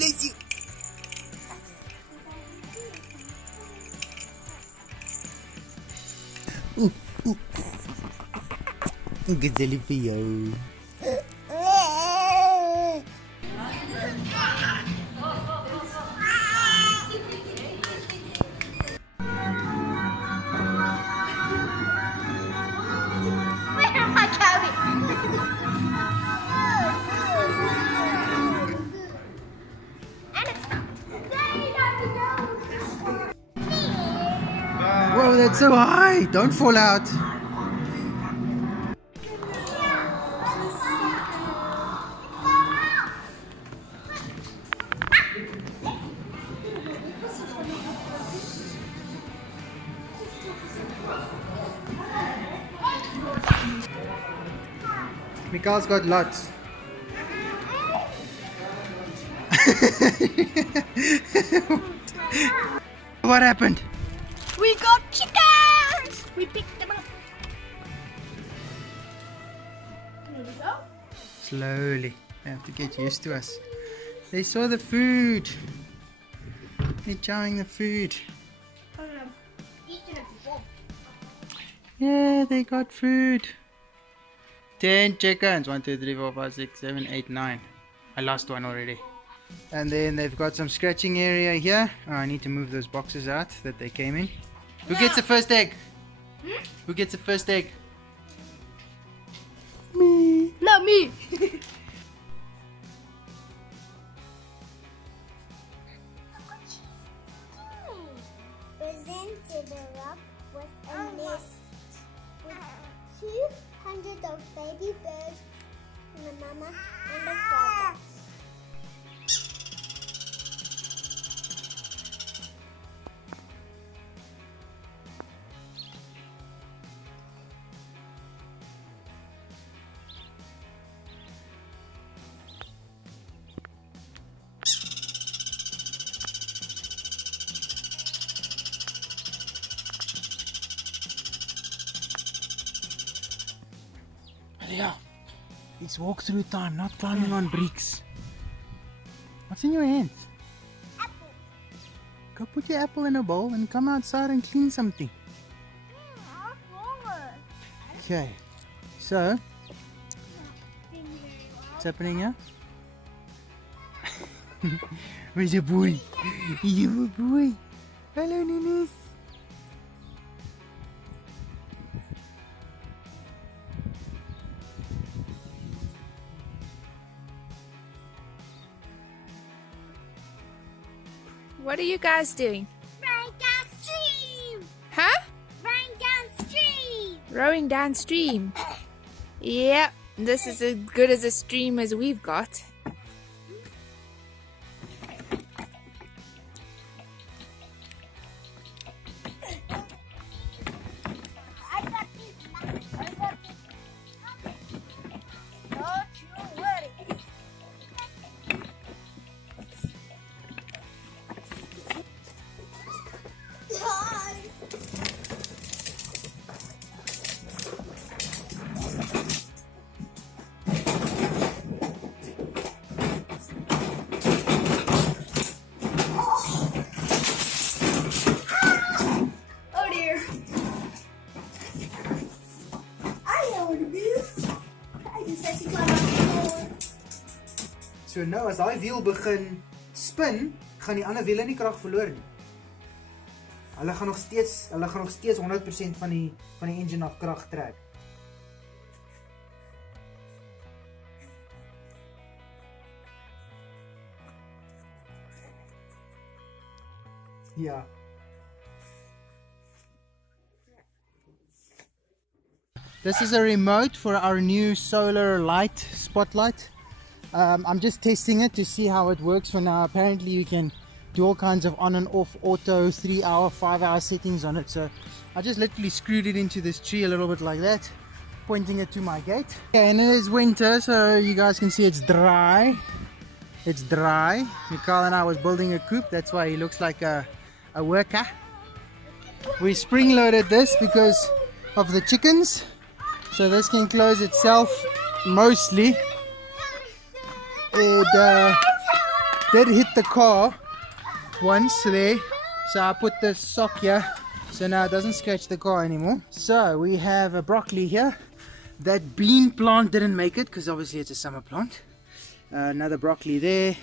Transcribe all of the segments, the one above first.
bless you. Good jelly for you. Whoa, that's so high! Don't fall out. Mikael's got lots. What happened? We got chickens! We picked them up. Here we go. Slowly. They have to get used to us. They saw the food. They're chowing the food. Eating it before. Yeah, they got food. 10 chickens. 1, 2, 3, 4, 5, 6, 7, 8, 9. I lost one already. And then they've got some scratching area here. Oh, I need to move those boxes out that they came in. Who gets the first egg? Who gets the first egg? Me. Not me. Presented a rock with a nest with 200 of baby birds and the mama and the father. Yeah, it's walk through time, not climbing on bricks. What's in your hands? Apple. Go put your apple in a bowl and come outside and clean something. Okay, so what's happening here? Where's your boy? Your boy. Hello, Ninis. What are you guys doing? Rowing downstream. Huh? Rowing downstream. Rowing downstream. Yep, this is as good as a stream as we've got. I got this. I got this. Don't you worry. Hi. Oh dear. I know what to do. I just have to climb up the floor. So nou as daai wiel begin spin, gaan die ander wiele nie krag verloor nie. Hulle gaan nog steeds 100% van die engine af krag trek. Ja. This is a remote for our new solar light spotlight. I'm just testing it to see how it works for now. Apparently you can do all kinds of on and off auto 3-hour, 5-hour settings on it. So I just literally screwed it into this tree a little bit like that, pointing it to my gate. Okay, and it is winter, so you guys can see it's dry. It's dry. Mikael and I was building a coop, that's why he looks like a worker. We spring loaded this because of the chickens, so this can close itself mostly. did hit the car once there, so I put the sock here so now it doesn't scratch the car anymore. So we have a broccoli here. That bean plant didn't make it because obviously it's a summer plant. Another broccoli there.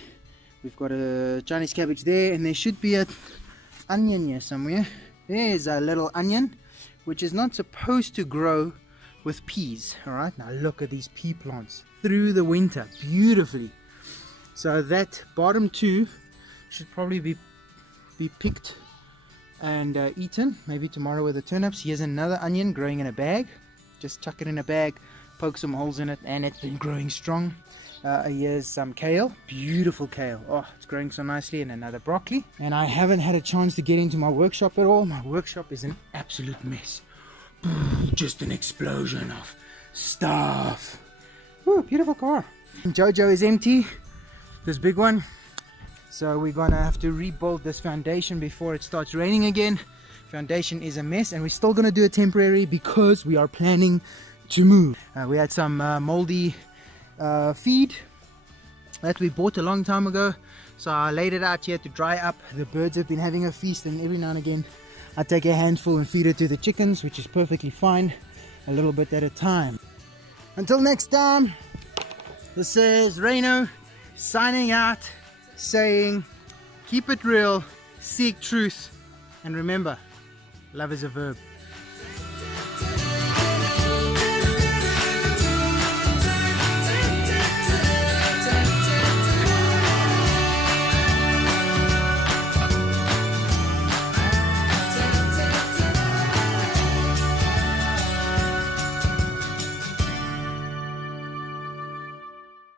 We've got a Chinese cabbage there, and there should be an onion here somewhere. There's a little onion which is not supposed to grow with peas. Alright, now look at these pea plants through the winter beautifully. So that bottom two should probably be picked and eaten maybe tomorrow with the turnips. Here's another onion growing in a bag. Just chuck it in a bag, poke some holes in it, and it's been growing strong. Here's some kale, beautiful kale. Oh, it's growing so nicely. And another broccoli. And I haven't had a chance to get into my workshop at all. My workshop is an absolute mess. Just an explosion of stuff. Ooh, beautiful car. And Jojo is empty, this big one. So we're gonna have to rebuild this foundation before it starts raining again. Foundation is a mess, and we're still gonna do it temporary because we are planning to move. We had some moldy feed that we bought a long time ago, so I laid it out here to dry up. The birds have been having a feast, and every now and again I take a handful and feed it to the chickens, which is perfectly fine, a little bit at a time. Until next time, this is Reno signing out, saying keep it real, seek truth, and remember, love is a verb.